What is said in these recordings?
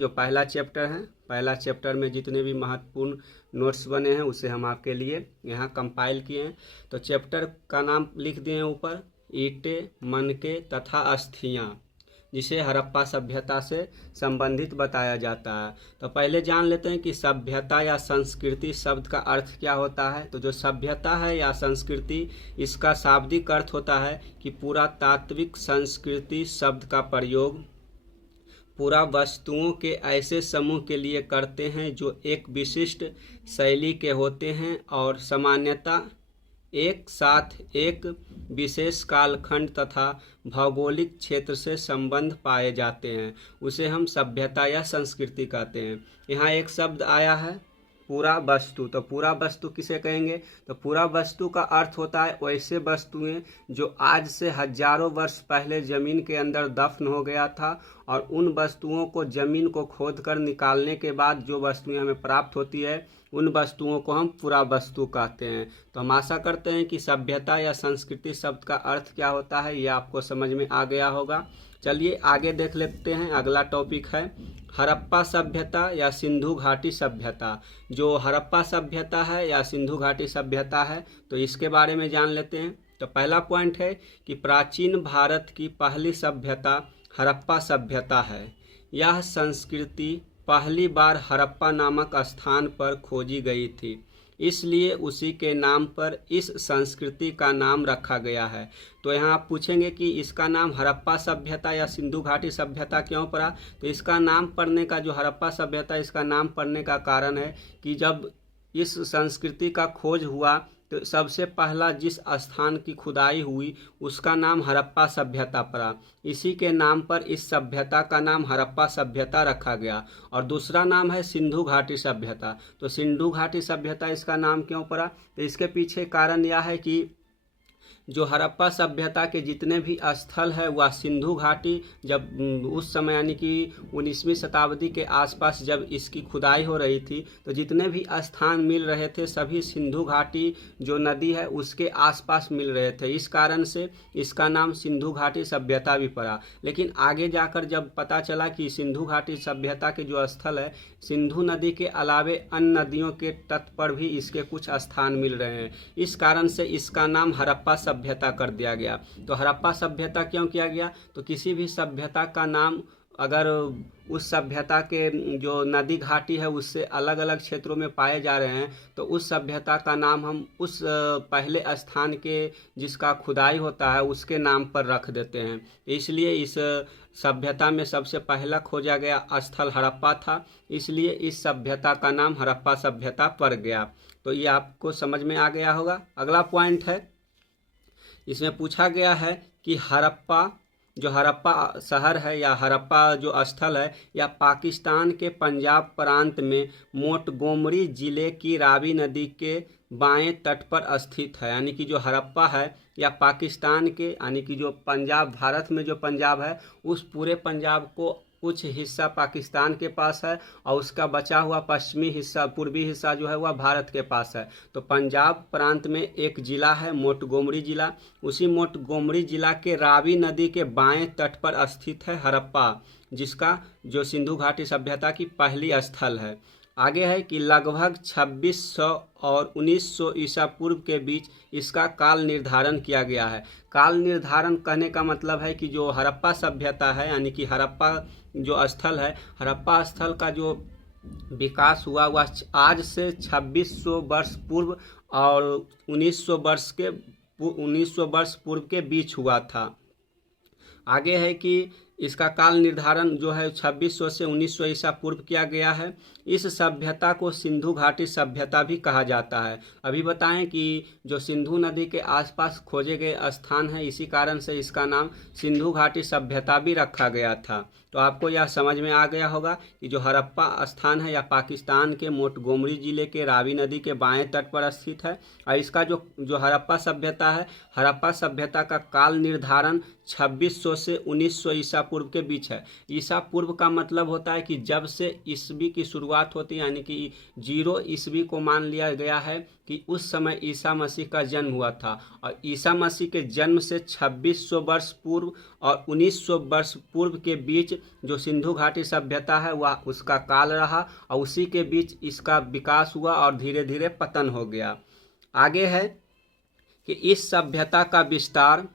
जो पहला चैप्टर है, पहला चैप्टर में जितने भी महत्वपूर्ण नोट्स बने हैं उसे हम आपके लिए यहाँ कंपाइल किए हैं। तो चैप्टर का नाम लिख दिए हैं ऊपर, ईंटें, मनके तथा अस्थियाँ, जिसे हड़प्पा सभ्यता से संबंधित बताया जाता है। तो पहले जान लेते हैं कि सभ्यता या संस्कृति शब्द का अर्थ क्या होता है। तो जो सभ्यता है या संस्कृति, इसका शाब्दिक अर्थ होता है कि पुरातात्विक संस्कृति शब्द का प्रयोग पूरा वस्तुओं के ऐसे समूह के लिए करते हैं जो एक विशिष्ट शैली के होते हैं और सामान्यतः एक साथ एक विशेष कालखंड तथा भौगोलिक क्षेत्र से संबंध पाए जाते हैं, उसे हम सभ्यता या संस्कृति कहते हैं। यहाँ एक शब्द आया है पूरा वस्तु। तो पूरा वस्तु किसे कहेंगे? तो पूरा वस्तु का अर्थ होता है वैसे वस्तुएं जो आज से हजारों वर्ष पहले जमीन के अंदर दफन हो गया था और उन वस्तुओं को जमीन को खोद कर निकालने के बाद जो वस्तुएं हमें प्राप्त होती है उन वस्तुओं को हम पूरा वस्तु कहते हैं। तो हम आशा करते हैं कि सभ्यता या संस्कृति शब्द का अर्थ क्या होता है ये आपको समझ में आ गया होगा। चलिए आगे देख लेते हैं। अगला टॉपिक है हड़प्पा सभ्यता या सिंधु घाटी सभ्यता। जो हड़प्पा सभ्यता है या सिंधु घाटी सभ्यता है तो इसके बारे में जान लेते हैं। तो पहला पॉइंट है कि प्राचीन भारत की पहली सभ्यता हड़प्पा सभ्यता है। यह संस्कृति पहली बार हड़प्पा नामक स्थान पर खोजी गई थी, इसलिए उसी के नाम पर इस संस्कृति का नाम रखा गया है। तो यहाँ आप पूछेंगे कि इसका नाम हड़प्पा सभ्यता या सिंधु घाटी सभ्यता क्यों पड़ा? तो इसका नाम पड़ने का, जो हड़प्पा सभ्यता, इसका नाम पड़ने का कारण है कि जब इस संस्कृति का खोज हुआ तो सबसे पहला जिस स्थान की खुदाई हुई उसका नाम हड़प्पा सभ्यता पड़ा। इसी के नाम पर इस सभ्यता का नाम हड़प्पा सभ्यता रखा गया। और दूसरा नाम है सिंधु घाटी सभ्यता। तो सिंधु घाटी सभ्यता इसका नाम क्यों पड़ा? तो इसके पीछे कारण यह है कि जो हड़प्पा सभ्यता के जितने भी स्थल है वह सिंधु घाटी, जब उस समय यानी कि 19वीं शताब्दी के आसपास जब इसकी खुदाई हो रही थी तो जितने भी स्थान मिल रहे थे सभी सिंधु घाटी जो नदी है उसके आसपास मिल रहे थे। इस कारण से इसका नाम सिंधु घाटी सभ्यता भी पड़ा। लेकिन आगे जाकर जब पता चला कि सिंधु घाटी सभ्यता के जो स्थल है सिंधु नदी के अलावे अन्य नदियों के तट पर भी इसके कुछ स्थान मिल रहे हैं, इस कारण से इसका नाम हड़प्पा सभ्यता कर दिया गया। तो हड़प्पा सभ्यता क्यों किया गया? तो किसी भी सभ्यता का नाम अगर उस सभ्यता के जो नदी घाटी है उससे अलग अलग क्षेत्रों में पाए जा रहे हैं तो उस सभ्यता का नाम हम उस पहले स्थान के जिसका खुदाई होता है उसके नाम पर रख देते हैं। इसलिए इस सभ्यता में सबसे पहला खोजा गया स्थल हड़प्पा था, इसलिए इस सभ्यता का नाम हड़प्पा सभ्यता पड़ गया। तो ये आपको समझ में आ गया होगा। अगला पॉइंट है, इसमें पूछा गया है कि हड़प्पा, जो हड़प्पा शहर है या हड़प्पा जो स्थल है या पाकिस्तान के पंजाब प्रांत में मोंटगोमरी जिले की रावी नदी के बाएं तट पर स्थित है। यानी कि जो हड़प्पा है या पाकिस्तान के, यानी कि जो पंजाब, भारत में जो पंजाब है उस पूरे पंजाब को कुछ हिस्सा पाकिस्तान के पास है और उसका बचा हुआ पश्चिमी हिस्सा, पूर्वी हिस्सा जो है वह भारत के पास है। तो पंजाब प्रांत में एक जिला है मोंटगोमरी जिला, उसी मोंटगोमरी जिला के रावी नदी के बाएं तट पर स्थित है हड़प्पा, जिसका जो सिंधु घाटी सभ्यता की पहली स्थल है। आगे है कि लगभग 2600 और 1900 ईसा पूर्व के बीच इसका काल निर्धारण किया गया है। काल निर्धारण कहने का मतलब है कि जो हड़प्पा सभ्यता है यानी कि हड़प्पा जो स्थल है, हड़प्पा स्थल का जो विकास हुआ वह आज से 2600 वर्ष पूर्व और 1900 वर्ष पूर्व के बीच हुआ था। आगे है कि इसका काल निर्धारण जो है 2600 से 1900 ईसा पूर्व किया गया है। इस सभ्यता को सिंधु घाटी सभ्यता भी कहा जाता है। अभी बताएं कि जो सिंधु नदी के आसपास खोजे गए स्थान है इसी कारण से इसका नाम सिंधु घाटी सभ्यता भी रखा गया था। तो आपको यह समझ में आ गया होगा कि जो हड़प्पा स्थान है या पाकिस्तान के मोंटगोमरी जिले के रावी नदी के बाएं तट पर स्थित है और इसका जो हड़प्पा सभ्यता है, हड़प्पा सभ्यता का काल निर्धारण 2600 से 1900 ईसा पूर्व के बीच है। ईसा पूर्व का मतलब होता है कि जब से ईस्वी की शुरुआत होती है, यानी कि 0 ईस्वी को मान लिया गया है कि उस समय ईसा मसीह का जन्म हुआ था। और ईसा मसीह के जन्म से 2600 वर्ष पूर्व और 1900 वर्ष पूर्व के बीच जो सिंधु घाटी सभ्यता है वह उसका काल रहा, और उसी के बीच इसका विकास हुआ और धीरे धीरे पतन हो गया। आगे है कि इस सभ्यता का विस्तार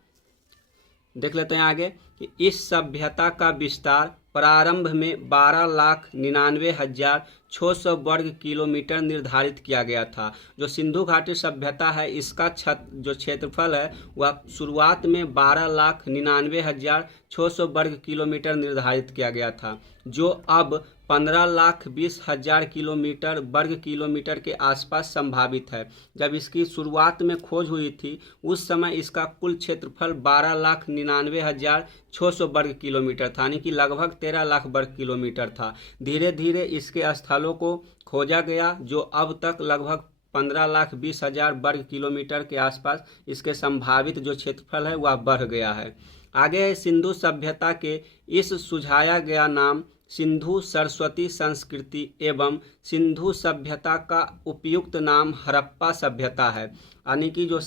देख लेते हैं आगे कि इस सभ्यता का विस्तार प्रारंभ में 12,99,600 वर्ग किलोमीटर निर्धारित किया गया था। जो सिंधु घाटी सभ्यता है इसका जो क्षेत्रफल है वह शुरुआत में 12,99,600 वर्ग किलोमीटर निर्धारित किया गया था, जो अब 15,20,000 किलोमीटर वर्ग किलोमीटर के आसपास संभावित है। जब इसकी शुरुआत में खोज हुई थी उस समय इसका कुल क्षेत्रफल 12,99,600 वर्ग किलोमीटर था, यानी कि लगभग 13 लाख वर्ग किलोमीटर था। धीरे धीरे इसके स्थलों को खोजा गया, जो अब तक लगभग 15,20,000 वर्ग किलोमीटर के आसपास इसके संभावित जो क्षेत्रफल है वह बढ़ गया है। आगे है सिंधु सभ्यता के इस सुझाया गया नाम सिंधु सरस्वती संस्कृति एवं सिंधु सभ्यता का उपयुक्त नाम हड़प्पा सभ्यता है, यानी कि जो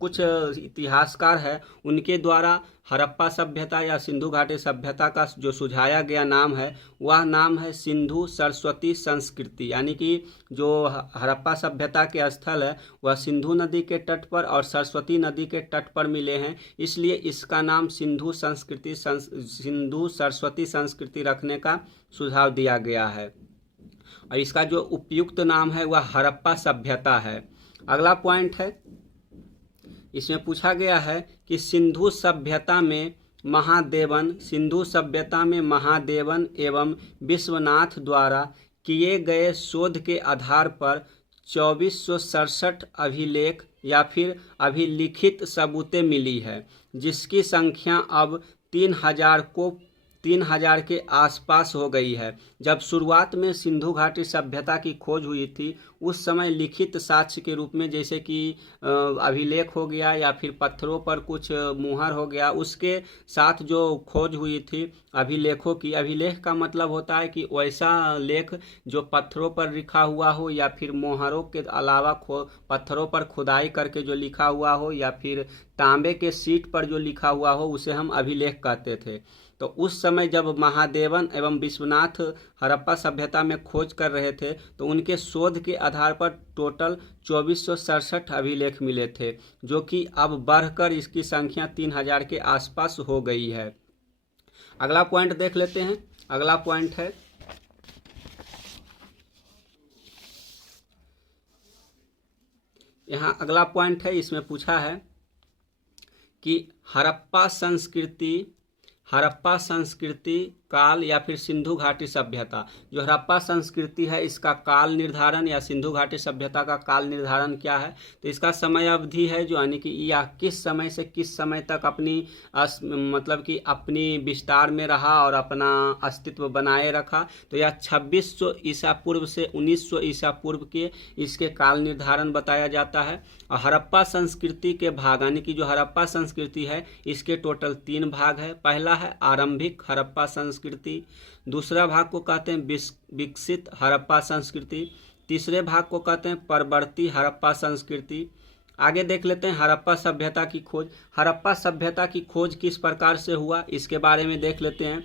कुछ इतिहासकार है उनके द्वारा हड़प्पा सभ्यता या सिंधु घाटी सभ्यता का जो सुझाया गया नाम है वह नाम है सिंधु सरस्वती संस्कृति, यानी कि जो हड़प्पा सभ्यता के स्थल है वह सिंधु नदी के तट पर और सरस्वती नदी के तट पर मिले हैं, इसलिए इसका नाम सिंधु सरस्वती संस्कृति रखने का सुझाव दिया गया है। और इसका जो उपयुक्त नाम है वह हड़प्पा सभ्यता है। अगला पॉइंट है, इसमें पूछा गया है कि सिंधु सभ्यता में महादेवन एवं विश्वनाथ द्वारा किए गए शोध के आधार पर 2467 अभिलेख या फिर अभिलिखित सबूतें मिली है, जिसकी संख्या अब 3000 के आसपास हो गई है। जब शुरुआत में सिंधु घाटी सभ्यता की खोज हुई थी उस समय लिखित साक्ष्य के रूप में जैसे कि अभिलेख हो गया या फिर पत्थरों पर कुछ मुहर हो गया, उसके साथ जो खोज हुई थी अभिलेखों की, अभिलेख का मतलब होता है कि वैसा लेख जो पत्थरों पर लिखा हुआ हो या फिर मोहरों के अलावा पत्थरों पर खुदाई करके जो लिखा हुआ हो या फिर तांबे के सीट पर जो लिखा हुआ हो उसे हम अभिलेख कहते थे। तो उस समय जब महादेवन एवं विश्वनाथ हड़प्पा सभ्यता में खोज कर रहे थे तो उनके शोध के आधार पर टोटल 2467 अभिलेख मिले थे, जो कि अब बढ़कर इसकी संख्या 3000 के आसपास हो गई है। अगला पॉइंट देख लेते हैं। अगला पॉइंट है यहाँ अगला पॉइंट है, इसमें पूछा है कि हड़प्पा संस्कृति काल या फिर सिंधु घाटी सभ्यता। जो हड़प्पा संस्कृति है इसका काल निर्धारण या सिंधु घाटी सभ्यता का काल निर्धारण क्या है, तो इसका समय अवधि है जो यानी कि यह किस समय से किस समय तक अपनी विस्तार में रहा और अपना अस्तित्व बनाए रखा। तो यह 2600 ईसा पूर्व से 1900 ईसा पूर्व के इसके काल निर्धारण बताया जाता है। और हड़प्पा संस्कृति के भाग यानी कि जो हड़प्पा संस्कृति है इसके टोटल 3 भाग है। पहला है आरंभिक हड़प्पा संस्कृति, दूसरा भाग को कहते हैं विकसित हड़प्पा संस्कृति, तीसरे भाग को कहते हैं परवर्ती हड़प्पा संस्कृति। आगे देख लेते हैं हड़प्पा सभ्यता की खोज। हड़प्पा सभ्यता की खोज किस प्रकार से हुआ इसके बारे में देख लेते हैं।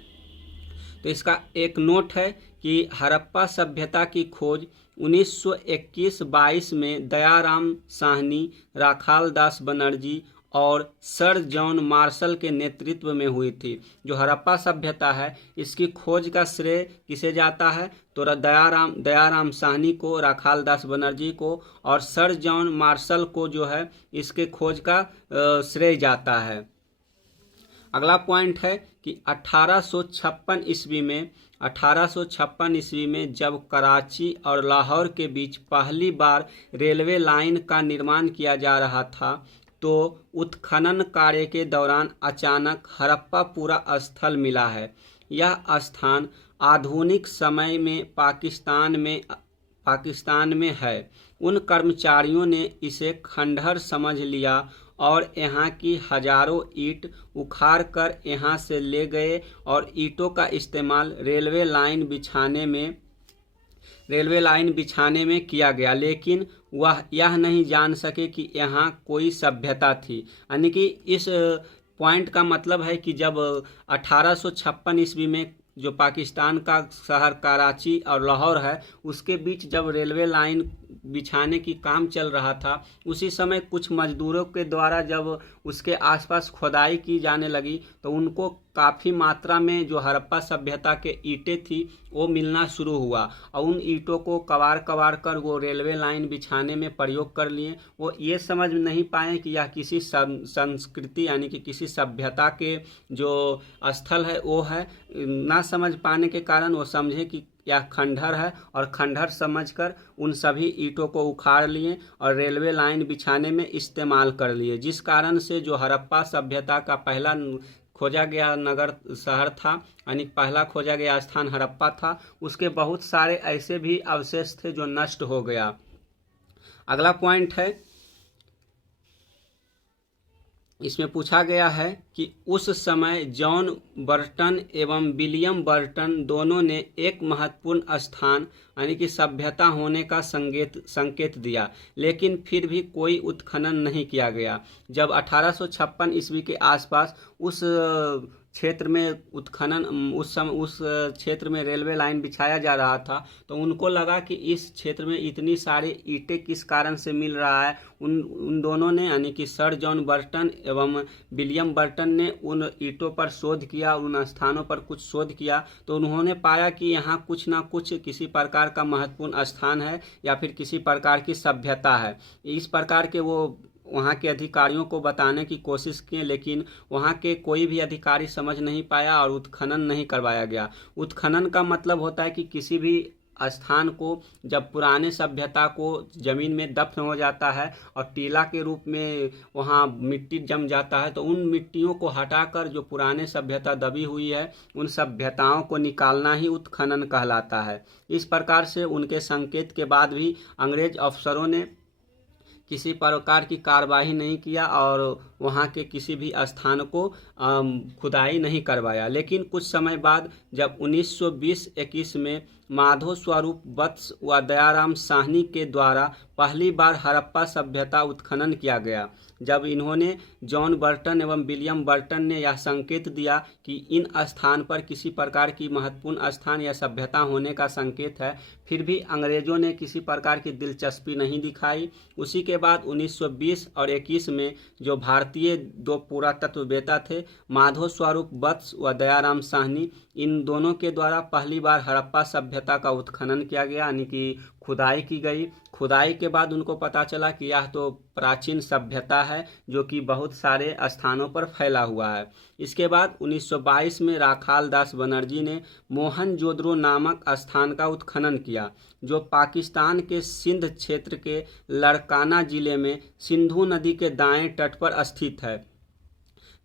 तो इसका एक नोट है कि हड़प्पा सभ्यता की खोज 1921-22 में दयाराम साहनी, राखालदास बनर्जी और सर जॉन मार्शल के नेतृत्व में हुई थी। जो हड़प्पा सभ्यता है इसकी खोज का श्रेय किसे जाता है, तो दयाराम साहनी को, राखालदास बनर्जी को और सर जॉन मार्शल को जो है इसके खोज का श्रेय जाता है। अगला पॉइंट है कि 1856 ईस्वी में जब कराची और लाहौर के बीच पहली बार रेलवे लाइन का निर्माण किया जा रहा था तो उत्खनन कार्य के दौरान अचानक हड़प्पापुरा स्थल मिला है। यह स्थान आधुनिक समय में पाकिस्तान में है। उन कर्मचारियों ने इसे खंडहर समझ लिया और यहाँ की हजारों ईंट उखाड़ कर यहाँ से ले गए और ईंटों का इस्तेमाल रेलवे लाइन बिछाने में किया गया, लेकिन वह यह नहीं जान सके कि यहाँ कोई सभ्यता थी। यानी कि इस पॉइंट का मतलब है कि जब 1856 ईस्वी में जो पाकिस्तान का शहर कराची और लाहौर है उसके बीच जब रेलवे लाइन बिछाने की काम चल रहा था, उसी समय कुछ मजदूरों के द्वारा जब उसके आसपास खुदाई की जाने लगी तो उनको काफ़ी मात्रा में जो हड़प्पा सभ्यता के ईंटें थी वो मिलना शुरू हुआ और उन ईंटों को कबाड़ कर वो रेलवे लाइन बिछाने में प्रयोग कर लिए। वो ये समझ नहीं पाए कि यह किसी संस्कृति यानी कि किसी सभ्यता के जो स्थल है वो है। ना समझ पाने के कारण वो समझे कि यह खंडहर है और खंडहर समझकर उन सभी ईंटों को उखाड़ लिए और रेलवे लाइन बिछाने में इस्तेमाल कर लिए, जिस कारण से जो हड़प्पा सभ्यता का पहला खोजा गया नगर शहर था यानी पहला खोजा गया स्थान हड़प्पा था, उसके बहुत सारे ऐसे भी अवशेष थे जो नष्ट हो गया। अगला पॉइंट है, इसमें पूछा गया है कि उस समय जॉन बर्टन एवं विलियम बर्टन दोनों ने एक महत्वपूर्ण स्थान यानी कि सभ्यता होने का संकेत दिया, लेकिन फिर भी कोई उत्खनन नहीं किया गया। जब 1856 ईस्वी के आसपास उस क्षेत्र में उत्खनन उस क्षेत्र में रेलवे लाइन बिछाया जा रहा था तो उनको लगा कि इस क्षेत्र में इतनी सारी ईंटें किस कारण से मिल रहा है। उन दोनों ने यानी कि सर जॉन बर्टन एवं विलियम बर्टन ने उन ईंटों पर शोध किया, उन स्थानों पर कुछ शोध किया तो उन्होंने पाया कि यहाँ कुछ ना कुछ किसी प्रकार का महत्वपूर्ण स्थान है या फिर किसी प्रकार की सभ्यता है। इस प्रकार के वो वहाँ के अधिकारियों को बताने की कोशिश किए, लेकिन वहाँ के कोई भी अधिकारी समझ नहीं पाया और उत्खनन नहीं करवाया गया। उत्खनन का मतलब होता है कि किसी भी स्थान को जब पुराने सभ्यता को जमीन में दफन हो जाता है और टीला के रूप में वहाँ मिट्टी जम जाता है तो उन मिट्टियों को हटाकर जो पुराने सभ्यता दबी हुई है उन सभ्यताओं को निकालना ही उत्खनन कहलाता है। इस प्रकार से उनके संकेत के बाद भी अंग्रेज अफसरों ने किसी प्रकार की कार्रवाई नहीं किया और वहाँ के किसी भी स्थान को खुदाई नहीं करवाया। लेकिन कुछ समय बाद जब 1920-21 में माधो स्वरूप वत्स व दयाराम साहनी के द्वारा पहली बार हड़प्पा सभ्यता उत्खनन किया गया, जब इन्होंने जॉन बर्टन एवं विलियम बर्टन ने यह संकेत दिया कि इन स्थान पर किसी प्रकार की महत्वपूर्ण स्थान या सभ्यता होने का संकेत है, फिर भी अंग्रेजों ने किसी प्रकार की दिलचस्पी नहीं दिखाई। उसी के बाद 1920 और 21 में जो भारतीय दो पुरातत्ववेत्ता थे माधो स्वरूप वत्स व दयाराम साहनी, इन दोनों के द्वारा पहली बार हड़प्पा सभ्यता का उत्खनन किया गया यानी कि खुदाई की गई। खुदाई के बाद उनको पता चला कि यह तो प्राचीन सभ्यता है जो कि बहुत सारे स्थानों पर फैला हुआ है। इसके बाद 1922 में राखाल दास बनर्जी ने मोहनजोदड़ो नामक स्थान का उत्खनन किया जो पाकिस्तान के सिंध क्षेत्र के लड़काना जिले में सिंधु नदी के दाएं तट पर स्थित है।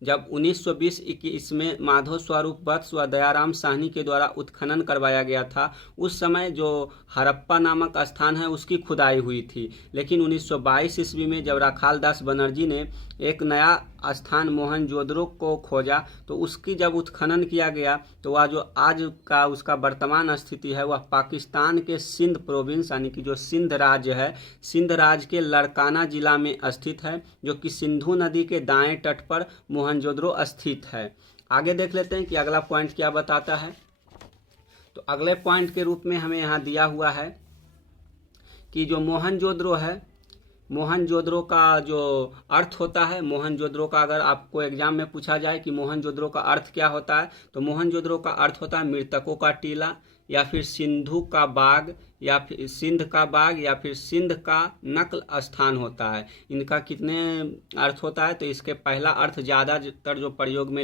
जब 1920-21 में माधव स्वरूप वत्स व दयाराम साहनी के द्वारा उत्खनन करवाया गया था, उस समय जो हड़प्पा नामक स्थान है उसकी खुदाई हुई थी। लेकिन 1922 ईस्वी में जब राखाल दास बनर्जी ने एक नया स्थान मोहनजोदड़ो को खोजा तो उसकी जब उत्खनन किया गया तो वह जो आज का उसका वर्तमान स्थिति है वह पाकिस्तान के सिंध प्रोविंस यानी कि जो सिंध राज्य है, सिंध राज्य के लड़काना जिला में स्थित है जो कि सिंधु नदी के दाएं तट पर मोहनजोदड़ो स्थित है। आगे देख लेते हैं कि अगला पॉइंट क्या बताता है। तो अगले पॉइंट के रूप में हमें यहाँ दिया हुआ है कि जो मोहनजोदड़ो है, मोहनजोदड़ो का जो अर्थ होता है, मोहनजोदड़ो का अगर आपको एग्जाम में पूछा जाए कि मोहनजोदड़ो का अर्थ क्या होता है तो मोहनजोदड़ो का अर्थ होता है मृतकों का टीला या फिर सिंधु का बाग या फिर सिंध का बाग या फिर सिंध का नक्ल स्थान होता है। इनका कितने अर्थ होता है तो इसके पहला अर्थ ज़्यादातर जो प्रयोग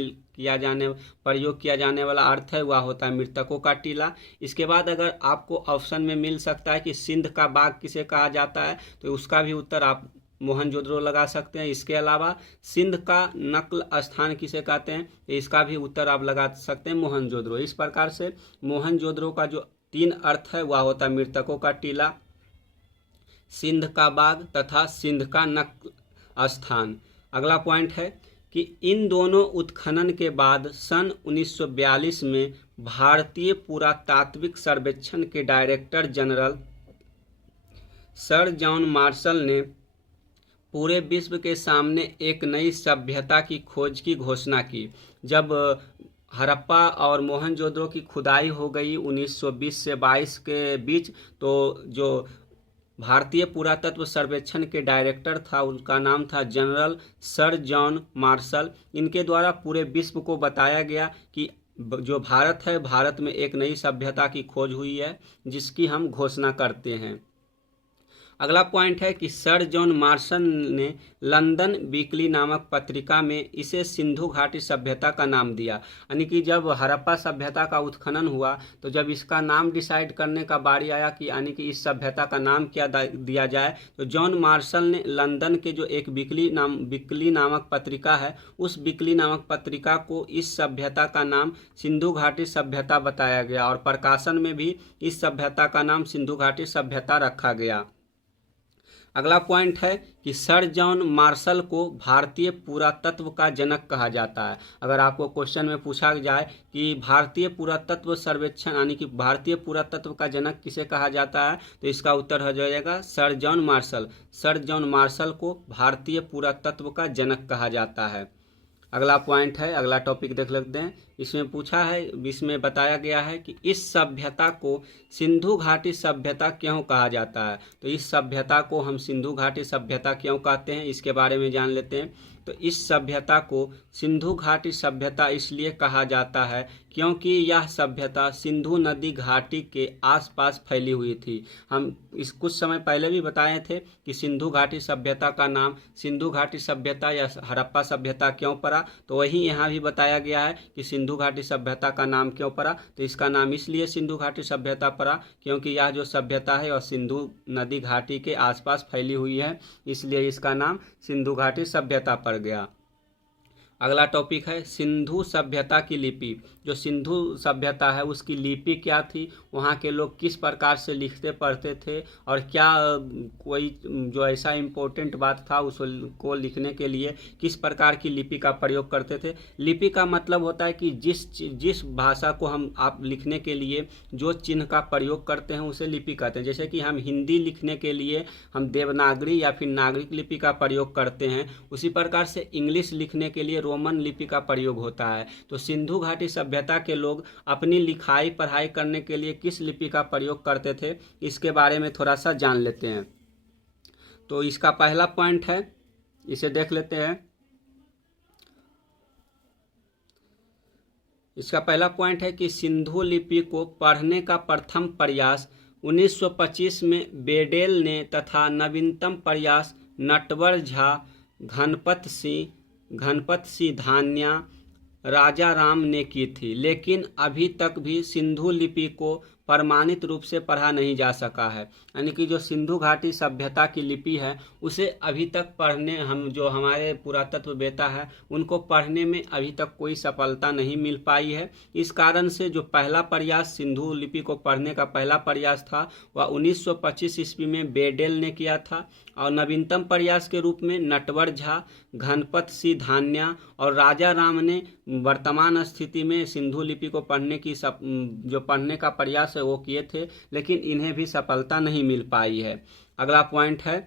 किया जाने वाला अर्थ है वह होता है मृतकों का टीला। इसके बाद अगर आपको ऑप्शन में मिल सकता है कि सिंध का बाग किसे कहा जाता है तो उसका भी उत्तर आप मोहनजोदड़ो लगा सकते हैं। इसके अलावा सिंध का नक्ल स्थान किसे कहते हैं इसका भी उत्तर आप लगा सकते हैं मोहनजोदड़ो। इस प्रकार से मोहनजोदड़ो का जो तीन अर्थ है वह होता है मृतकों का टीला, सिंध का बाग तथा सिंध का नक्ल स्थान। अगला पॉइंट है कि इन दोनों उत्खनन के बाद सन 1942 में भारतीय पुरातात्विक सर्वेक्षण के director general sir John Marshall ने पूरे विश्व के सामने एक नई सभ्यता की खोज की घोषणा की। जब हड़प्पा और मोहनजोदड़ो की खुदाई हो गई 1920 से 22 के बीच, तो जो भारतीय पुरातत्व सर्वेक्षण के डायरेक्टर था उनका नाम था जनरल सर जॉन मार्शल। इनके द्वारा पूरे विश्व को बताया गया कि जो भारत है, भारत में एक नई सभ्यता की खोज हुई है जिसकी हम घोषणा करते हैं। अगला पॉइंट है कि सर जॉन मार्शल ने लंदन वीकली नामक पत्रिका में इसे सिंधु घाटी सभ्यता का नाम दिया। यानी कि जब हड़प्पा सभ्यता का उत्खनन हुआ तो जब इसका नाम डिसाइड करने का बारी आया कि यानी कि इस सभ्यता का नाम क्या दिया जाए, तो जॉन मार्शल ने लंदन के जो एक वीकली नामक पत्रिका है, उस वीकली नामक पत्रिका को इस सभ्यता का नाम सिंधु घाटी सभ्यता बताया गया और प्रकाशन में भी इस सभ्यता का नाम सिंधु घाटी सभ्यता रखा गया। अगला पॉइंट है कि सर जॉन मार्शल को भारतीय पुरातत्व का जनक कहा जाता है। अगर आपको क्वेश्चन में पूछा जाए कि भारतीय पुरातत्व सर्वेक्षण यानी कि भारतीय पुरातत्व का जनक किसे कहा जाता है, तो इसका उत्तर हो जाएगा sir John Marshall. Sir John Marshall को भारतीय पुरातत्व का जनक कहा जाता है। अगला पॉइंट है, अगला टॉपिक देख लेते हैं। इसमें पूछा है, इसमें बताया गया है कि इस सभ्यता को सिंधु घाटी सभ्यता क्यों कहा जाता है। तो इस सभ्यता को हम सिंधु घाटी सभ्यता क्यों कहते हैं, इसके बारे में जान लेते हैं। तो इस सभ्यता को सिंधु घाटी सभ्यता इसलिए कहा जाता है क्योंकि यह सभ्यता सिंधु नदी घाटी के आसपास फैली हुई थी। हम इस कुछ समय पहले भी बताए थे कि सिंधु घाटी सभ्यता का नाम सिंधु घाटी सभ्यता या हड़प्पा सभ्यता क्यों पड़ा, तो वही यहाँ भी बताया गया है कि सिंधु घाटी सभ्यता का नाम क्यों पड़ा। तो इसका नाम इसलिए सिंधु घाटी सभ्यता पड़ा क्योंकि यह जो सभ्यता है और सिंधु नदी घाटी के आसपास फैली हुई है, इसलिए इसका नाम सिंधु घाटी सभ्यता पड़ गया। अगला टॉपिक है सिंधु सभ्यता की लिपि। जो सिंधु सभ्यता है उसकी लिपि क्या थी, वहाँ के लोग किस प्रकार से लिखते पढ़ते थे और क्या कोई जो ऐसा इम्पोर्टेंट बात था उसको लिखने के लिए किस प्रकार की लिपि का प्रयोग करते थे। लिपि का मतलब होता है कि जिस भाषा को आप लिखने के लिए जो चिन्ह का प्रयोग करते हैं उसे लिपि कहते हैं। जैसे कि हम हिंदी लिखने के लिए हम देवनागरी या फिर नागरिक लिपि का प्रयोग करते हैं, उसी प्रकार से इंग्लिश लिखने के लिए रोमन लिपि का प्रयोग होता है। तो सिंधु घाटी सभ्यता के लोग अपनी लिखाई पढ़ाई करने के लिए किस लिपि का प्रयोग करते थे, इसके बारे में थोड़ा सा जान लेते हैं। तो इसका पहला पॉइंट है, इसे देख लेते हैं। इसका पहला पॉइंट है कि सिंधु लिपि को पढ़ने का प्रथम प्रयास 1925 में बेडेल ने तथा नवीनतम प्रयास नटवर झा, घनपत सिंह धान्या, राजा राम ने की थी। लेकिन अभी तक भी सिंधु लिपि को प्रमाणित रूप से पढ़ा नहीं जा सका है। यानी कि जो सिंधु घाटी सभ्यता की लिपि है उसे अभी तक पढ़ने जो हमारे पुरातत्ववेत्ता है उनको पढ़ने में अभी तक कोई सफलता नहीं मिल पाई है। इस कारण से जो पहला प्रयास सिंधु लिपि को पढ़ने का पहला प्रयास था वह 1925 ईस्वी में बेडेल ने किया था और नवीनतम प्रयास के रूप में नटवर झा, घनपत सिंह धान्या और राजा राम ने वर्तमान स्थिति में सिंधु लिपि को पढ़ने की जो पढ़ने का प्रयास है वो किए थे, लेकिन इन्हें भी सफलता नहीं मिल पाई है। अगला पॉइंट है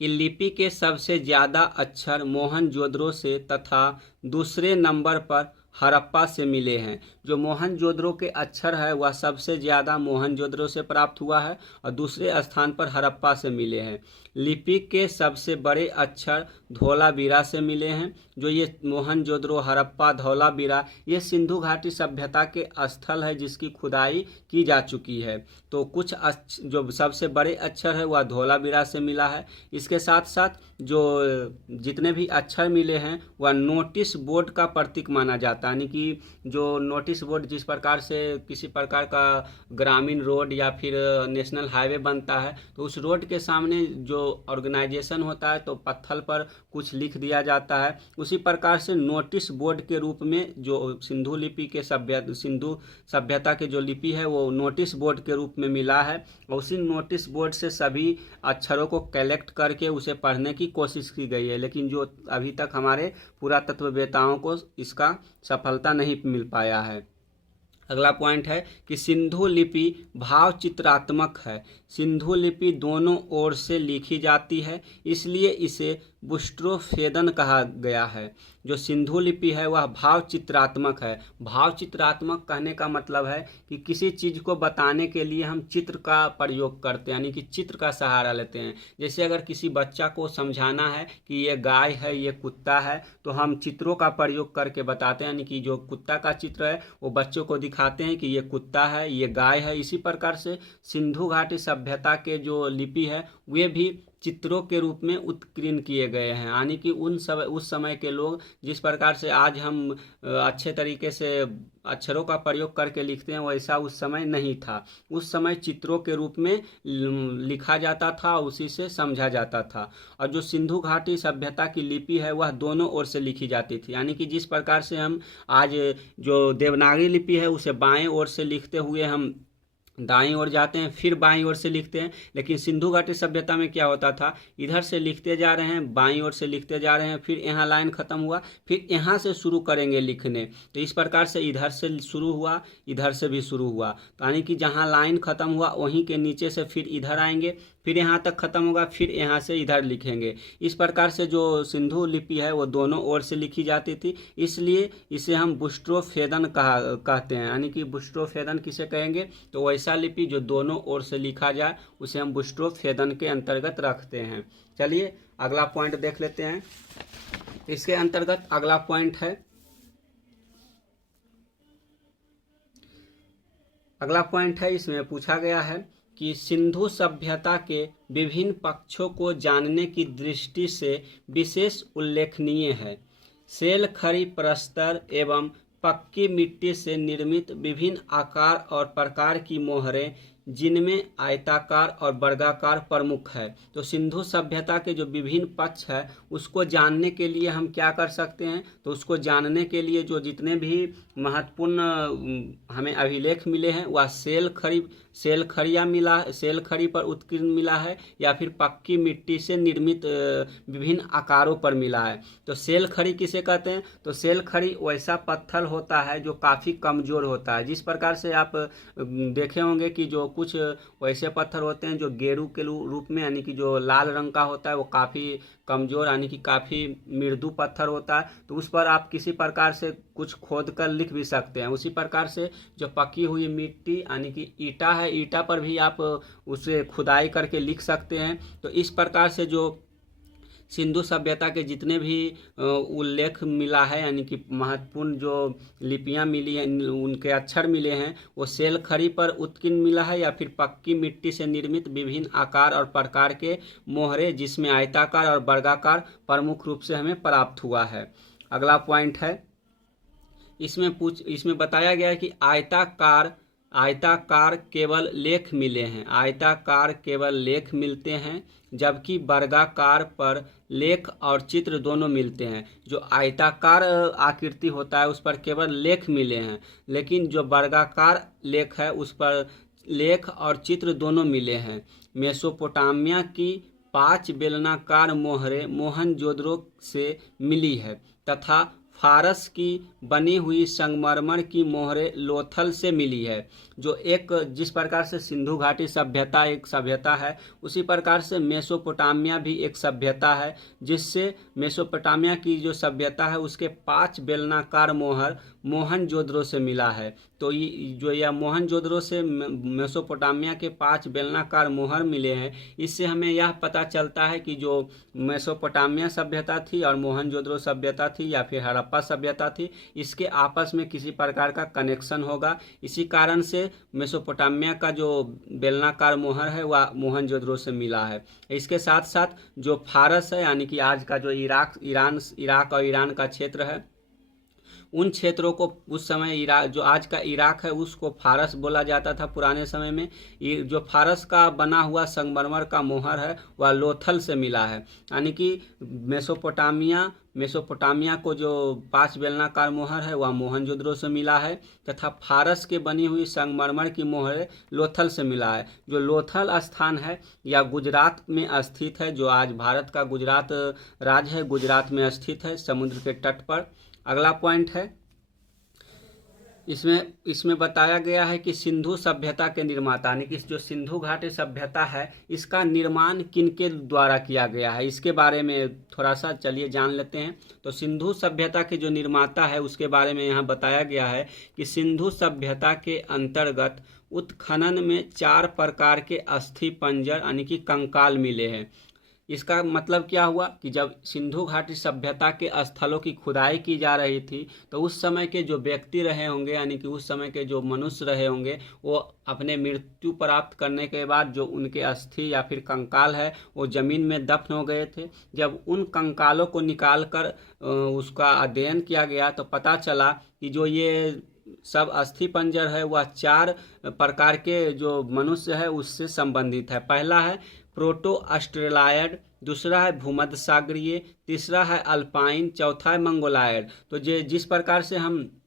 कि लिपि के सबसे ज़्यादा अक्षर मोहनजोदड़ो से तथा दूसरे नंबर पर हड़प्पा से मिले हैं। जो मोहनजोदड़ो के अक्षर है वह सबसे ज़्यादा मोहनजोदड़ो से प्राप्त हुआ है और दूसरे स्थान पर हड़प्पा से मिले हैं। लिपि के सबसे बड़े अक्षर धौलावीरा से मिले हैं। जो ये मोहनजोदड़ो, हड़प्पा, धौलावीरा ये सिंधु घाटी सभ्यता के स्थल है जिसकी खुदाई की जा चुकी है। तो कुछ जो सबसे बड़े अक्षर है वह धौलावीरा से मिला है। इसके साथ साथ जो जितने भी अक्षर मिले हैं वह नोटिस बोर्ड का प्रतीक माना जाता जाता है। यानी कि जो नोटिस बोर्ड जिस प्रकार से किसी प्रकार का ग्रामीण रोड या फिर नेशनल हाईवे बनता है, तो उस रोड के सामने जो ऑर्गेनाइजेशन होता है तो पत्थर पर कुछ लिख दिया जाता है। उसी प्रकार से नोटिस बोर्ड के रूप में जो सिंधु लिपि के सिंधु सभ्यता के जो लिपि है वो नोटिस बोर्ड के रूप में मिला है। और उसी नोटिस बोर्ड से सभी अक्षरों को कलेक्ट करके उसे पढ़ने की कोशिश की गई है, लेकिन जो अभी तक हमारे पुरातत्ववेताओं को इसका सफलता नहीं मिल पाया है। अगला पॉइंट है कि सिंधु लिपि भाव चित्रात्मक है। सिंधु लिपि दोनों ओर से लिखी जाती है, इसलिए इसे बुस्ट्रोफेदन कहा गया है। जो सिंधु लिपि है वह भाव चित्रात्मक है। भाव चित्रात्मक कहने का मतलब है कि किसी चीज़ को बताने के लिए हम चित्र का प्रयोग करते हैं, यानी कि चित्र का सहारा लेते हैं। जैसे अगर किसी बच्चा को समझाना है कि ये गाय है, ये कुत्ता है, तो हम चित्रों का प्रयोग करके बताते हैं। यानी कि जो कुत्ता का चित्र है वो बच्चों को दिखाते हैं कि ये कुत्ता है, ये गाय है। इसी प्रकार से सिंधु घाटी सभ्यता के जो लिपि है वे भी चित्रों के रूप में उत्कीर्ण किए गए हैं। यानी कि उस समय के लोग जिस प्रकार से आज हम अच्छे तरीके से अक्षरों का प्रयोग करके लिखते हैं, वैसा उस समय नहीं था। उस समय चित्रों के रूप में लिखा जाता था, उसी से समझा जाता था। और जो सिंधु घाटी सभ्यता की लिपि है वह दोनों ओर से लिखी जाती थी। यानी कि जिस प्रकार से हम आज जो देवनागरी लिपि है उसे बाएं ओर से लिखते हुए हम दाईं ओर जाते हैं, फिर बाईं ओर से लिखते हैं। लेकिन सिंधु घाटी सभ्यता में क्या होता था, इधर से लिखते जा रहे हैं, बाईं ओर से लिखते जा रहे हैं, फिर यहाँ लाइन खत्म हुआ, फिर यहाँ से शुरू करेंगे लिखने। तो इस प्रकार से इधर से शुरू हुआ, इधर से भी शुरू हुआ। तो यानी कि जहाँ लाइन खत्म हुआ वहीं के नीचे से फिर इधर आएंगे, फिर यहाँ तक खत्म होगा, फिर यहाँ से इधर लिखेंगे। इस प्रकार से जो सिंधु लिपि है वो दोनों ओर से लिखी जाती थी, इसलिए इसे हम बुस्ट्रोफेदन कहते हैं। यानी कि बुस्ट्रोफेदन किसे कहेंगे, तो वैसा लिपि जो दोनों ओर से लिखा जाए उसे हम बुस्ट्रोफेदन के अंतर्गत रखते हैं। चलिए अगला पॉइंट देख लेते हैं। इसके अंतर्गत अगला पॉइंट है, इसमें पूछा गया है कि सिंधु सभ्यता के विभिन्न पक्षों को जानने की दृष्टि से विशेष उल्लेखनीय है। सेल खड़ी प्रस्तर एवं पक्की मिट्टी से निर्मित विभिन्न आकार और प्रकार की मोहरें, जिनमें आयताकार और वर्गाकार प्रमुख है। तो सिंधु सभ्यता के जो विभिन्न पक्ष है उसको जानने के लिए हम क्या कर सकते हैं, तो उसको जानने के लिए जो जितने भी महत्वपूर्ण हमें अभिलेख मिले हैं वह सेल खड़ी पर उत्कीर्ण मिला है या फिर पक्की मिट्टी से निर्मित विभिन्न आकारों पर मिला है। तो सेल खड़ी किसे कहते हैं, तो सेल खड़ी वैसा पत्थर होता है जो काफ़ी कमज़ोर होता है। जिस प्रकार से आप देखे होंगे कि जो कुछ वैसे पत्थर होते हैं जो गेरू के रूप में, यानी कि जो लाल रंग का होता है वो काफ़ी कमज़ोर यानी कि काफ़ी मृदु पत्थर होता है, तो उस पर आप किसी प्रकार से कुछ खोद कर लिख भी सकते हैं। उसी प्रकार से जो पकी हुई मिट्टी यानी कि ईटा है, ईटा पर भी आप उसे खुदाई करके लिख सकते हैं। तो इस प्रकार से जो सिंधु सभ्यता के जितने भी उल्लेख मिला है, यानी कि महत्वपूर्ण जो लिपियां मिली हैं, उनके अक्षर मिले हैं, वो सेल खड़ी पर उत्कीर्ण मिला है या फिर पक्की मिट्टी से निर्मित विभिन्न आकार और प्रकार के मोहरे, जिसमें आयताकार और वर्गाकार प्रमुख रूप से हमें प्राप्त हुआ है। अगला पॉइंट है, इसमें बताया गया है कि आयताकार केवल लेख मिले हैं, आयताकार केवल लेख मिलते हैं, जबकि वर्गाकार पर लेख और चित्र दोनों मिलते हैं। जो आयताकार आकृति होता है उस पर केवल लेख मिले हैं, लेकिन जो वर्गाकार लेख है उस पर लेख और चित्र दोनों मिले हैं। मेसोपोटामिया की 5 बेलनाकार मोहरें मोहनजोदड़ो से मिली है तथा फारस की बनी हुई संगमरमर की मोहरें लोथल से मिली है। जो एक जिस प्रकार से सिंधु घाटी सभ्यता एक सभ्यता है, उसी प्रकार से मेसोपोटामिया भी एक सभ्यता है, जिससे मेसोपोटामिया की जो सभ्यता है उसके 5 बेलनाकार मोहर मोहनजोदड़ो से मिला है। तो जो यह मोहनजोदड़ो से मेसोपोटामिया के 5 बेलनाकार मोहर मिले हैं, इससे हमें यह पता चलता है कि जो मेसोपोटामिया सभ्यता थी और मोहनजोदड़ो सभ्यता थी या फिर हड़प्पा सभ्यता थी, इसके आपस में किसी प्रकार का कनेक्शन होगा। इसी कारण से मेसोपोटामिया का जो बेलनाकार मोहर है वह मोहनजोदड़ो से मिला है। इसके साथ साथ जो फारस है, यानी कि आज का जो इराक और ईरान का क्षेत्र है, उन क्षेत्रों को उस समय इराक, जो आज का इराक है, उसको फारस बोला जाता था पुराने समय में। ये जो फारस का बना हुआ संगमरमर का मोहर है वह लोथल से मिला है, यानी कि मेसोपोटामिया को जो 5 बेलनाकार मोहर है वह मोहनजोदड़ो से मिला है, तथा फारस के बनी हुई संगमरमर की मोहर लोथल से मिला है। जो लोथल स्थान है या गुजरात में स्थित है, जो आज भारत का गुजरात राज्य है, गुजरात में स्थित है, समुद्र के तट पर। अगला पॉइंट है, इसमें बताया गया है कि सिंधु सभ्यता के निर्माता, यानी कि जो सिंधु घाटी सभ्यता है इसका निर्माण किनके द्वारा किया गया है, इसके बारे में थोड़ा सा चलिए जान लेते हैं। तो सिंधु सभ्यता के जो निर्माता है उसके बारे में यहाँ बताया गया है कि सिंधु सभ्यता के अंतर्गत उत्खनन में 4 प्रकार के अस्थि पंजर यानी कि कंकाल मिले हैं। इसका मतलब क्या हुआ कि जब सिंधु घाटी सभ्यता के स्थलों की खुदाई की जा रही थी तो उस समय के जो व्यक्ति रहे होंगे, यानी कि उस समय के जो मनुष्य रहे होंगे, वो अपने मृत्यु प्राप्त करने के बाद जो उनके अस्थि या फिर कंकाल है वो जमीन में दफन हो गए थे। जब उन कंकालों को निकाल कर उसका अध्ययन किया गया तो पता चला कि जो ये सब अस्थि पंजर है वह 4 प्रकार के जो मनुष्य है उससे संबंधित है। पहला है प्रोटो ऑस्ट्रेलायड, दूसरा है भूमध्य सागरीय, तीसरा है अल्पाइन, चौथा है मंगोलायड। तो जिस प्रकार से हम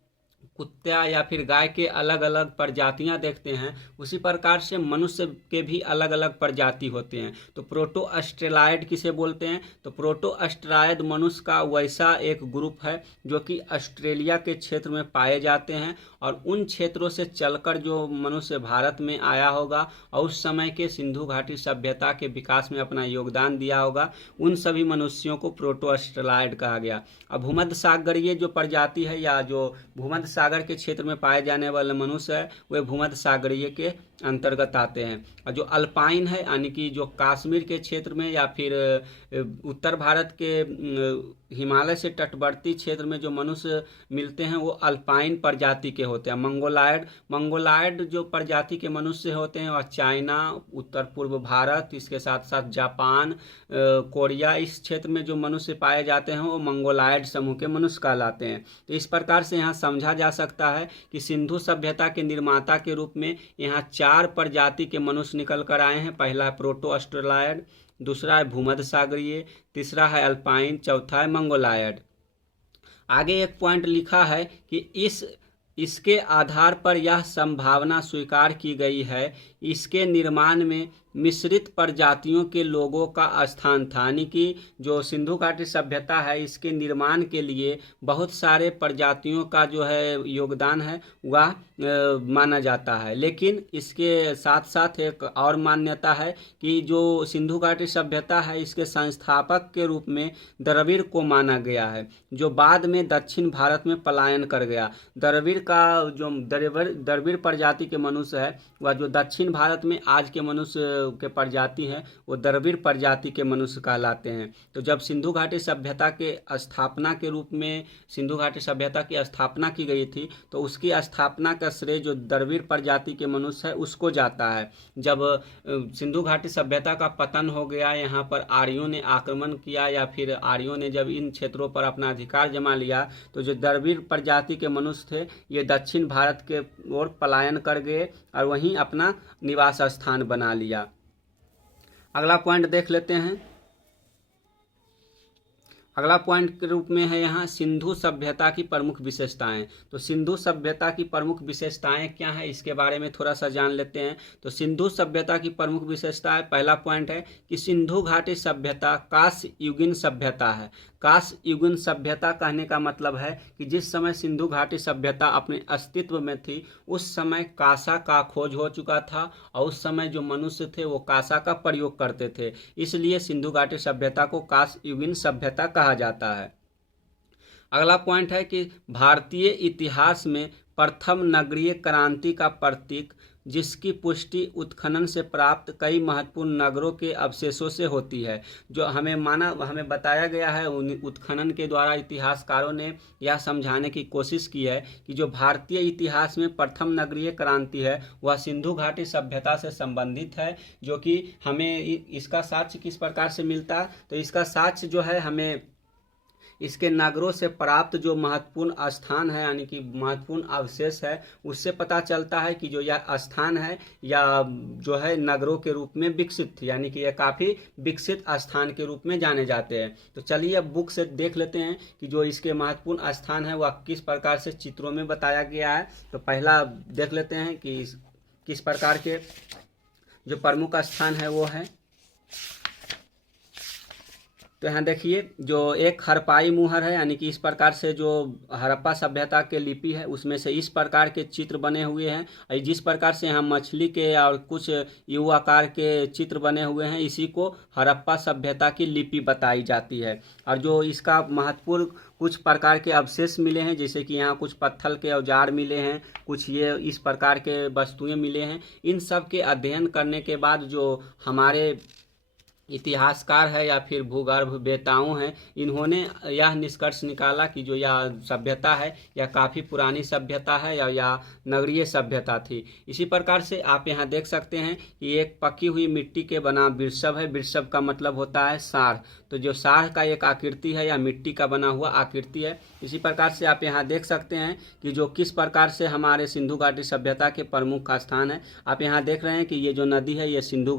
कुत्ता या फिर गाय के अलग अलग प्रजातियां देखते हैं उसी प्रकार से मनुष्य के भी अलग अलग प्रजाति होते हैं। तो प्रोटो ऑस्ट्रेलायड किसे बोलते हैं, तो प्रोटो ऑस्ट्रायड मनुष्य का वैसा एक ग्रुप है जो कि ऑस्ट्रेलिया के क्षेत्र में पाए जाते हैं, और उन क्षेत्रों से चलकर जो मनुष्य भारत में आया होगा और उस समय के सिंधु घाटी सभ्यता के विकास में अपना योगदान दिया होगा, उन सभी मनुष्यों को प्रोटो ऑस्ट्रेलायड कहा गया। अब भूमध्य सागरीय जो प्रजाति है या जो भूमध्य सागर के क्षेत्र में पाए जाने वाले मनुष्य है वे भूमध्य सागरीय के अंतर्गत आते हैं। और जो अल्पाइन है यानी कि जो कश्मीर के क्षेत्र में या फिर उत्तर भारत के हिमालय से तटवर्ती क्षेत्र में जो मनुष्य मिलते हैं वो अल्पाइन प्रजाति के होते हैं। मंगोलायड जो प्रजाति के मनुष्य होते हैं और चाइना, उत्तर पूर्व भारत, इसके साथ साथ जापान, कोरिया, इस क्षेत्र में जो मनुष्य पाए जाते हैं वो मंगोलायड समूह के मनुष्य कहलाते हैं। तो इस प्रकार से यहाँ समझा जा सकता है कि सिंधु सभ्यता के निर्माता के रूप में यहाँ 4 प्रजाति के मनुष्य निकल कर आए हैं। पहला है प्रोटो ऑस्ट्रेलायड, दूसरा है भूमध्य सागरीय, तीसरा है अल्पाइन, चौथा है मंगोलायड। आगे एक पॉइंट लिखा है कि इसके आधार पर यह संभावना स्वीकार की गई है इसके निर्माण में मिश्रित प्रजातियों के लोगों का स्थान था, यानी कि जो सिंधु घाटी सभ्यता है इसके निर्माण के लिए बहुत सारे प्रजातियों का जो है योगदान है वह माना जाता है। लेकिन इसके साथ साथ एक और मान्यता है कि जो सिंधु घाटी सभ्यता है इसके संस्थापक के रूप में द्रविड़ को माना गया है, जो बाद में दक्षिण भारत में पलायन कर गया। द्रविड़ प्रजाति के मनुष्य है वह जो दक्षिण भारत में आज के मनुष्य के प्रजाति हैं वो द्रविड़ प्रजाति के मनुष्य कहलाते हैं। तो जब सिंधु घाटी सभ्यता के स्थापना के रूप में सिंधु घाटी सभ्यता की स्थापना की गई थी तो उसकी स्थापना का श्रेय जो द्रविड़ प्रजाति के मनुष्य है उसको जाता है। जब सिंधु घाटी सभ्यता का पतन हो गया, यहाँ पर आर्यों ने आक्रमण किया या फिर आर्यों ने जब इन क्षेत्रों पर अपना अधिकार जमा लिया तो जो द्रविड़ प्रजाति के मनुष्य थे ये दक्षिण भारत के ओर पलायन कर गए और वहीं अपना निवास स्थान बना लिया। अगला पॉइंट देख लेते हैं। अगला पॉइंट के रूप में है यहाँ सिंधु सभ्यता की प्रमुख विशेषताएं। तो सिंधु सभ्यता की प्रमुख विशेषताएं क्या है इसके बारे में थोड़ा सा जान लेते हैं। तो सिंधु सभ्यता की प्रमुख विशेषताएं, पहला पॉइंट है कि सिंधु घाटी सभ्यता कांस्य युगीन सभ्यता है। कांस्य युगीन सभ्यता कहने का मतलब है कि जिस समय सिंधु घाटी सभ्यता अपने अस्तित्व में थी उस समय कांसा का खोज हो चुका था और उस समय जो मनुष्य थे वो कांसा का प्रयोग करते थे, इसलिए सिंधु घाटी सभ्यता को कांस्य युगीन सभ्यता कहा जाता है। अगला पॉइंट है कि भारतीय इतिहास में प्रथम नगरीय क्रांति का प्रतीक जिसकी पुष्टि उत्खनन से प्राप्त कई महत्वपूर्ण नगरों के अवशेषों से होती है। जो हमें बताया गया है उत्खनन के द्वारा इतिहासकारों ने यह समझाने की कोशिश की है कि जो भारतीय इतिहास में प्रथम नगरीय क्रांति है वह सिंधु घाटी सभ्यता से संबंधित है। जो कि हमें इसका साक्ष्य किस प्रकार से मिलता है, तो इसका साक्ष्य जो है हमें इसके नगरों से प्राप्त जो महत्वपूर्ण स्थान है यानी कि महत्वपूर्ण अवशेष है उससे पता चलता है कि जो यह स्थान है या जो है नगरों के रूप में विकसित थी, यानी कि यह काफ़ी विकसित स्थान के रूप में जाने जाते हैं। तो चलिए अब बुक से देख लेते हैं कि जो इसके महत्वपूर्ण स्थान है वह किस प्रकार से चित्रों में बताया गया है। तो पहला देख लेते हैं कि किस प्रकार के जो प्रमुख स्थान है वो है। तो यहाँ देखिए जो एक हड़प्पाई मुहर है, यानी कि इस प्रकार से जो हड़प्पा सभ्यता के लिपि है उसमें से इस प्रकार के चित्र बने हुए हैं। और जिस प्रकार से यहाँ मछली के और कुछ यू आकार के चित्र बने हुए हैं इसी को हड़प्पा सभ्यता की लिपि बताई जाती है। और जो इसका महत्वपूर्ण कुछ प्रकार के अवशेष मिले हैं, जैसे कि यहाँ कुछ पत्थर के औजार मिले हैं, कुछ ये इस प्रकार के वस्तुएं मिले हैं। इन सब के अध्ययन करने के बाद जो हमारे इतिहासकार है या फिर भूगर्भ वेताओं हैं, इन्होंने यह निष्कर्ष निकाला कि जो यह सभ्यता है यह काफ़ी पुरानी सभ्यता है या नगरीय सभ्यता थी। इसी प्रकार से आप यहाँ देख सकते हैं कि एक पकी हुई मिट्टी के बना वृषभ है। वृषभ का मतलब होता है साढ़, तो जो साढ़ का एक आकृति है या मिट्टी का बना हुआ आकृति है। इसी प्रकार से आप यहाँ देख सकते हैं कि जो किस प्रकार से हमारे सिंधु घाटी सभ्यता के प्रमुख स्थान है। आप यहाँ देख रहे हैं कि ये जो नदी है ये सिंधु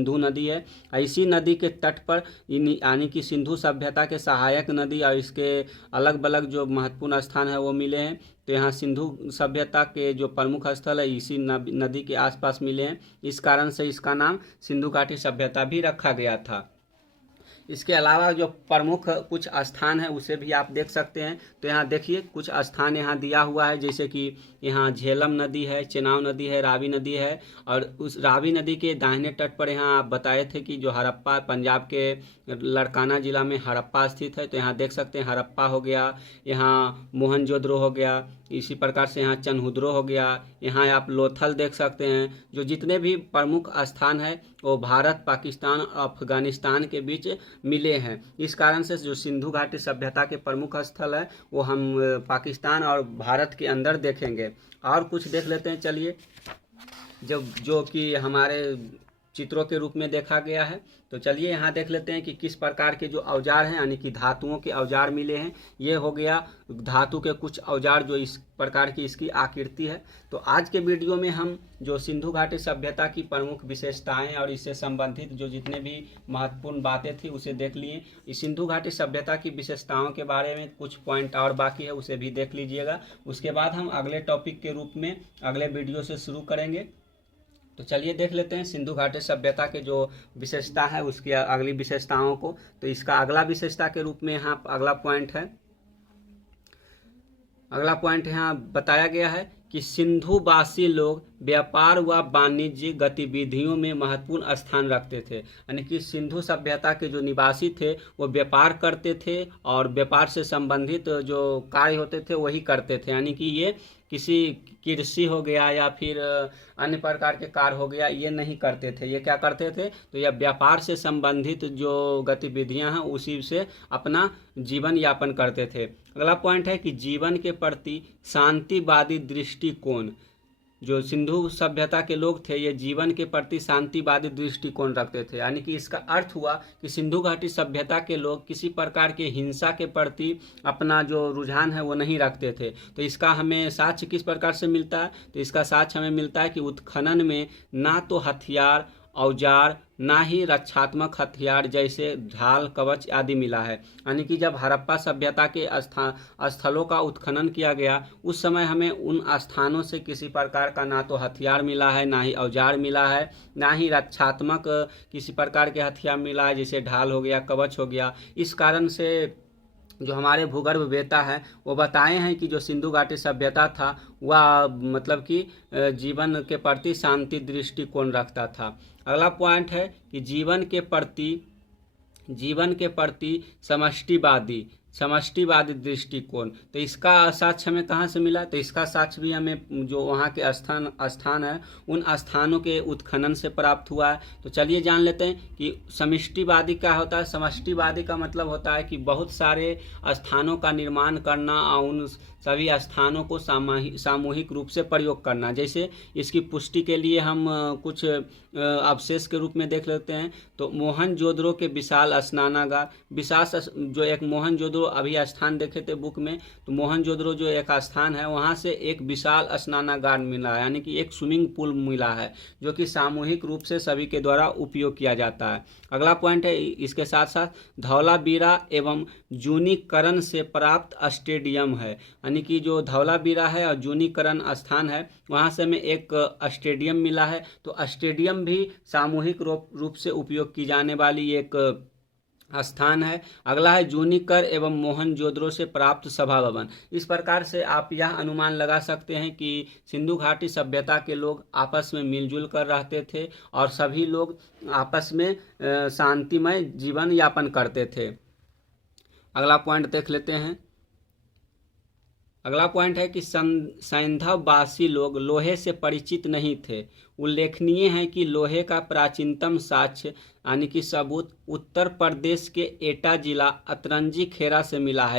नदी है। इसी नदी के तट पर यानी कि सिंधु सभ्यता के सहायक नदी और इसके अलग अलग जो महत्वपूर्ण स्थान है वो मिले हैं। तो यहाँ सिंधु सभ्यता के जो प्रमुख स्थल है इसी नदी के आसपास मिले हैं। इस कारण से इसका नाम सिंधु घाटी सभ्यता भी रखा गया था। इसके अलावा जो प्रमुख कुछ स्थान है उसे भी आप देख सकते हैं। तो यहाँ देखिए कुछ स्थान यहाँ दिया हुआ है, जैसे कि यहाँ झेलम नदी है, चेनाब नदी है, रावी नदी है। और उस रावी नदी के दाहिने तट पर यहाँ आप बताए थे कि जो हड़प्पा पंजाब के लड़काना जिला में हड़प्पा स्थित है। तो यहाँ देख सकते हैं हड़प्पा हो गया, यहाँ मोहनजोदड़ो हो गया, इसी प्रकार से यहाँ चनहुद्रो हो गया, यहाँ आप लोथल देख सकते हैं। जो जितने भी प्रमुख स्थान है वो भारत, पाकिस्तान और अफगानिस्तान के बीच मिले हैं। इस कारण से जो सिंधु घाटी सभ्यता के प्रमुख स्थल है वो हम पाकिस्तान और भारत के अंदर देखेंगे। और कुछ देख लेते हैं चलिए, जो कि हमारे चित्रों के रूप में देखा गया है। तो चलिए यहाँ देख लेते हैं कि किस प्रकार के जो औजार हैं यानी कि धातुओं के औजार मिले हैं। ये हो गया धातु के कुछ औजार जो इस प्रकार की इसकी आकृति है। तो आज के वीडियो में हम जो सिंधु घाटी सभ्यता की प्रमुख विशेषताएं और इससे संबंधित जो जितने भी महत्वपूर्ण बातें थी उसे देख लिए। इस सिंधु घाटी सभ्यता की विशेषताओं के बारे में कुछ पॉइंट और बाकी है उसे भी देख लीजिएगा। उसके बाद हम अगले टॉपिक के रूप में अगले वीडियो से शुरू करेंगे। तो चलिए देख लेते हैं सिंधु घाटी सभ्यता के जो विशेषता है उसकी अगली विशेषताओं को। तो इसका अगला विशेषता के रूप में यहाँ अगला पॉइंट यहाँ बताया गया है कि सिंधुवासी लोग व्यापार व वाणिज्य गतिविधियों में महत्वपूर्ण स्थान रखते थे। यानी कि सिंधु सभ्यता के जो निवासी थे वो व्यापार करते थे और व्यापार से संबंधित जो कार्य होते थे वही करते थे। यानी कि ये किसी कृषि हो गया या फिर अन्य प्रकार के कार्य हो गया ये नहीं करते थे। ये क्या करते थे, तो यह व्यापार से संबंधित जो गतिविधियां हैं उसी से अपना जीवन यापन करते थे। अगला पॉइंट है कि जीवन के प्रति शांतिवादी दृष्टिकोण। जो सिंधु सभ्यता के लोग थे ये जीवन के प्रति शांतिवादी दृष्टिकोण रखते थे। यानी कि इसका अर्थ हुआ कि सिंधु घाटी सभ्यता के लोग किसी प्रकार के हिंसा के प्रति अपना जो रुझान है वो नहीं रखते थे। तो इसका हमें साक्ष्य किस प्रकार से मिलता है, तो इसका साक्ष्य हमें मिलता है कि उत्खनन में ना तो हथियार औजार ना ही रक्षात्मक हथियार जैसे ढाल कवच आदि मिला है। यानी कि जब हड़प्पा सभ्यता के स्थलों का उत्खनन किया गया उस समय हमें उन स्थानों से किसी प्रकार का ना तो हथियार मिला है, ना ही औजार मिला है, ना ही रक्षात्मक किसी प्रकार के हथियार मिला है जैसे ढाल हो गया, कवच हो गया। इस कारण से जो हमारे भूगर्भ वेता है वो बताए हैं कि जो सिंधु घाटी सभ्यता था वह मतलब कि जीवन के प्रति शांति दृष्टिकोण रखता था। अगला पॉइंट है कि जीवन के प्रति समष्टिवादी समष्टिवादी दृष्टिकोण। तो इसका साक्ष्य हमें कहाँ से मिला? तो इसका साक्ष्य भी हमें जो वहाँ के स्थान है उन स्थानों के उत्खनन से प्राप्त हुआ है। तो चलिए जान लेते हैं कि समष्टिवादी क्या होता है। समष्टिवादी का मतलब होता है कि बहुत सारे स्थानों का निर्माण करना और उन सभी स्थानों को सामूहिक रूप से प्रयोग करना। जैसे इसकी पुष्टि के लिए हम कुछ अवशेष के रूप में देख लेते हैं। तो मोहनजोदड़ो के विशाल स्नानागार, जो एक मोहनजोदड़ो अभी स्थान देखे थे बुक में, तो मोहनजोदड़ो जो एक स्थान है वहाँ से एक विशाल स्नानागार मिला है, यानी कि एक स्विमिंग पूल मिला है जो कि सामूहिक रूप से सभी के द्वारा उपयोग किया जाता है। अगला पॉइंट है इसके साथ साथ धौलावीरा एवं जूनीकरण से प्राप्त स्टेडियम है, यानी कि जो धौलावीरा है और जूनीकरण स्थान है वहाँ से हमें एक स्टेडियम मिला है। तो स्टेडियम भी सामूहिक रूप से उपयोग की जाने वाली एक स्थान है। अगला है जूनीकर एवं मोहनजोदड़ो से प्राप्त सभा भवन। इस प्रकार से आप यह अनुमान लगा सकते हैं कि सिंधु घाटी सभ्यता के लोग आपस में मिलजुल कर रहते थे और सभी लोग आपस में शांतिमय जीवन यापन करते थे। अगला पॉइंट देख लेते हैं। अगला पॉइंट है कि सैंधववासी लोग लोहे से परिचित नहीं थे। उल्लेखनीय है कि लोहे का प्राचीनतम साक्ष्य यानी कि सबूत उत्तर प्रदेश के एटा जिला अतरंजी खेरा से मिला है।